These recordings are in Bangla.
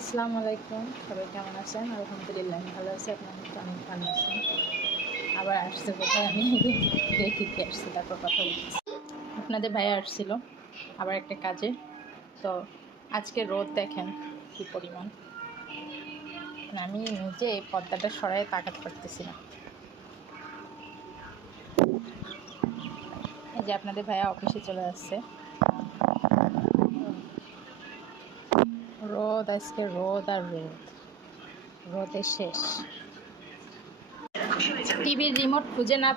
আসসালামু আলাইকুম, সবাই কেমন আছেন? আলহামদুলিল্লাহ আমি ভালো আছি। আপনার মতো অনেক ভালো আছেন। আবার আসছে কোথায় আমি রেখে কি আসছি, তারপর কথা বলছি। আপনাদের ভাইয়া আসছিল আবার একটা কাজে। তো আজকে রোদ দেখেন কি পরিমাণ, মানে আমি নিজে এই পর্দাটা সরাই তাকাতে পারতেছি না। এই যে আপনাদের ভাইয়া অফিসে চলে আসছে। রোদ আজকে, রোদ আর রোদ, রোদের শেষ। টিভির রিমোট খুঁজে না,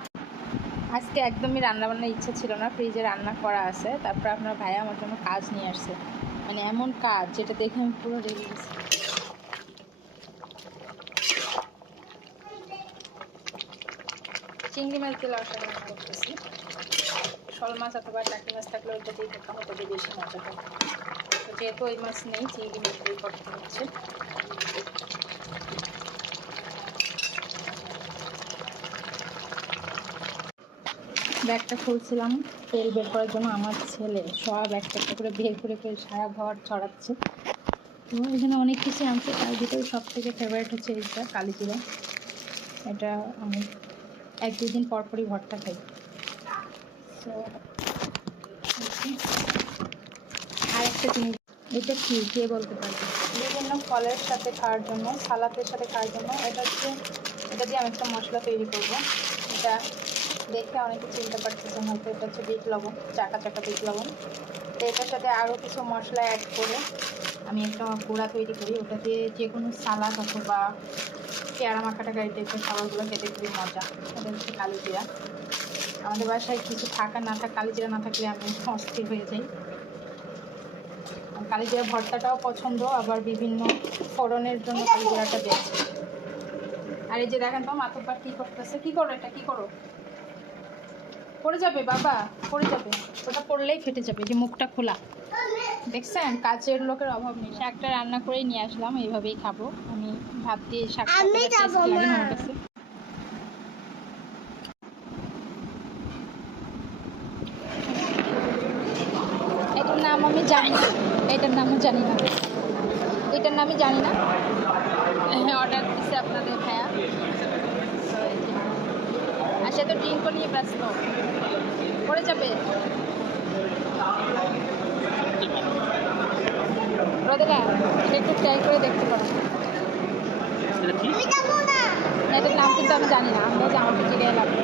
আজকে একদমই রান্নাবান্নার ইচ্ছা ছিল না, ফ্রিজে রান্না করা আছে। তারপর আপনার ভাই আমার জন্য কাজ নিয়ে আসছে, মানে এমন কাজ যেটা দেখে আমি পুরো রেগে গেছি। চিংড়ি মাছ দিয়ে লাউ শাক রান্না করতেছি। শোল মাছ অথবা টাকি মাছ থাকলে ওইটা দিয়ে করতাম, ওটা দিয়ে বেশি মজা হয়। তো যেহেতু ওই মাছ নেই, চিংড়ি মাছ দিয়ে করতে হচ্ছে। ব্যাগটা খুলছিলাম তেল বের করার জন্য, আমার ছেলে সব একটা একটা করে বের করে করে সারা ঘর ছড়াচ্ছে। তো এখানে অনেক কিছু আনছে, তার ভিতরে সব থেকে ফেভারিট হচ্ছে এইটা কালিজিরা। এটা আমি 1-2 দিন পর পরই ভর্তা খাই। তো আর একটা জিনিস, এটা কি কে বলতে পারবে? বিভিন্ন ফলের সাথে খাওয়ার জন্য, সালাদের সাথে খাওয়ার জন্য এটা দিয়ে আমি একটা মশলা তৈরি করব। এটা দেখে অনেকে চিনতে পারতেছেন হয়তো, এটা হচ্ছে বিট লবণ, চাকা চাকা বিট লবণ। তো এটার সাথে আরও কিছু মশলা অ্যাড করে আমি একটা গুঁড়া তৈরি করি, ওটা দিয়ে যে কোনো সালাদ অথবা পেয়ারা মাখা টাকা এই টাইপের খাবারগুলো খেতে খুবই মজা। এটা হচ্ছে কালিজিরা। আমাদের বাসায় কিছু থাকা না থাক, কালিজিরা না থাকলে আমি অস্থির হয়ে যাই। কালিজিরা ভর্তাটাও পছন্দ, আবার বিভিন্ন ফোড়নের জন্য কালিজিরাটা বেশ। আর এই যে দেখেন তো মাতুব্বার কী করতেছে, কী করো এটা, কী করো, পড়ে যাবে বাবা, পড়ে যাবে, ওটা পড়লেই ফেটে যাবে। যে মুখটা খোলা, দেখছেন কাজের লোকের অভাব নেই। শাকটা রান্না করেই নিয়ে আসলাম, এইভাবেই খাবো। আমি ভাত দিয়ে শাক লাগে আমার কাছে। এটার নাম আমি জানি না, এটার নামও জানি না, এটার নামই জানি না। অর্ডার দিচ্ছে আপনাদের ভাইয়া। আর সে তো ড্রিঙ্কও নিয়ে ব্যস্ত, পড়ে যাবে। রোদেলা একটু ট্রাই করে দেখতে পারো। এটার নাম কিন্তু আমি জানি না, আমরা যে আমাকে জিজ্ঞাসা লাগবে।